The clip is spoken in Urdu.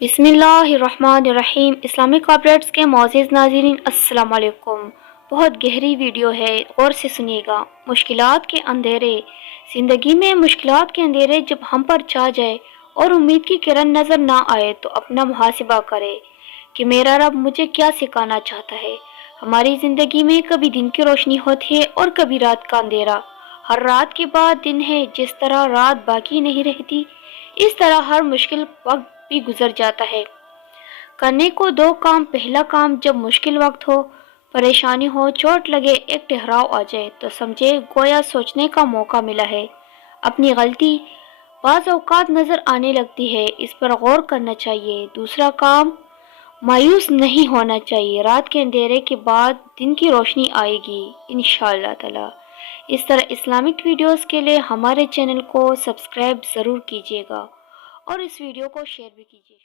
بسم اللہ الرحمن الرحیم۔ اسلامک اپڈیٹس کے معزز ناظرین السلام علیکم۔ بہت گہری ویڈیو ہے، غور سے سنیے گا۔ مشکلات کے اندھیرے۔ زندگی میں مشکلات کے اندھیرے جب ہم پر چھا جائے اور امید کی کرن نظر نہ آئے تو اپنا محاسبہ کرے کہ میرا رب مجھے کیا سکھانا چاہتا ہے۔ ہماری زندگی میں کبھی دن کی روشنی ہوتی ہے اور کبھی رات کا اندھیرا۔ ہر رات کے بعد دن ہے، جس طرح رات باقی نہیں رہتی اس طرح ہر مشکل وقت بھی گزر جاتا ہے۔ کرنے کو دو کام۔ پہلا کام، جب مشکل وقت ہو، پریشانی ہو، چوٹ لگے، ایک ٹھہراؤ آ جائے تو سمجھے گویا سوچنے کا موقع ملا ہے۔ اپنی غلطی بعض اوقات نظر آنے لگتی ہے، اس پر غور کرنا چاہیے۔ دوسرا کام، مایوس نہیں ہونا چاہیے۔ رات کے اندھیرے کے بعد دن کی روشنی آئے گی انشاءاللہ تعالی۔ اس طرح اسلامک ویڈیوز کے لیے ہمارے چینل کو سبسکرائب ضرور کیجیے گا اور اس ویڈیو کو شیئر بھی کیجیے۔